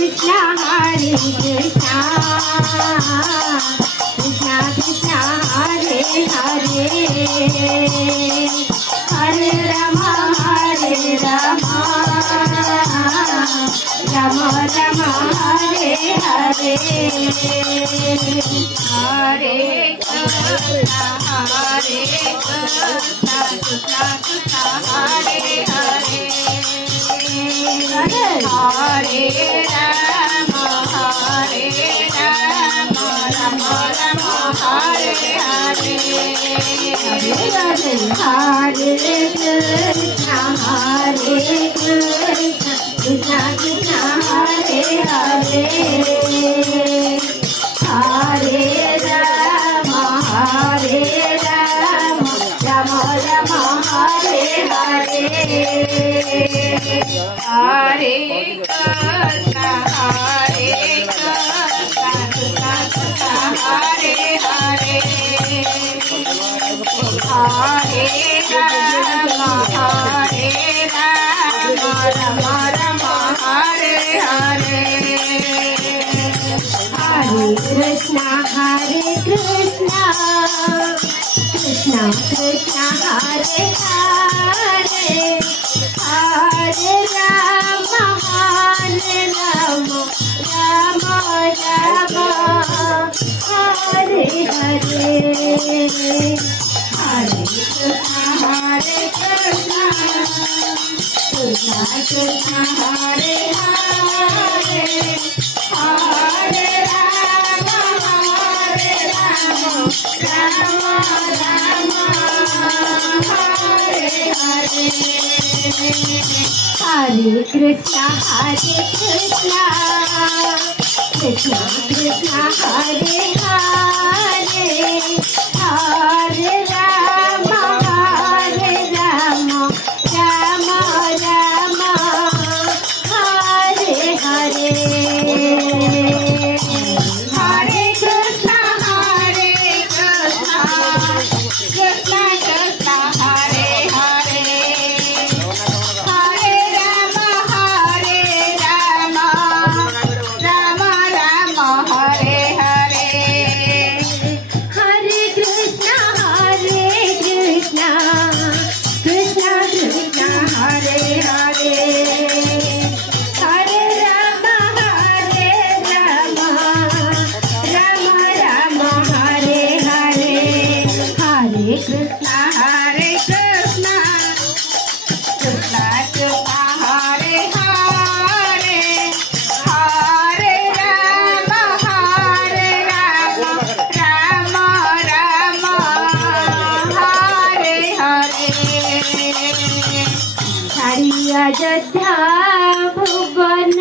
Krishna Hare Krishna Krishna Krishna Hare Hare Hare Ram Ram Ram Hare Hare Hare Krishna Krishna Krishna Hare Hare Hare Ram Ram Ram Hare Hare Hare Krishna Krishna Krishna Hare Hare Hare Ram Ram Ram Hare Hare Hare Krishna Krishna Krishna Hare Hare Hare Ram Ram Ram Hare Hare Hare Krishna Krishna Krishna Hare Hare Hare Ram Ram Ram Hare Hare Hare Krishna Krishna Krishna Hare Hare Hare Ram Ram Ram Hare Hare Hare Krishna Krishna Krishna Hare Hare Hare Ram Ram Ram Hare Hare Hare Krishna Krishna Krishna Hare Hare Hare Ram Ram Ram Hare Hare Hare Krishna Krishna Krishna Hare Hare Hare Ram Ram Ram Hare Hare Hare Krishna Krishna Krishna Krishna Hare Hare Hare Ram Ram Ram Hare Hare Hari Ayodhya Bhuvan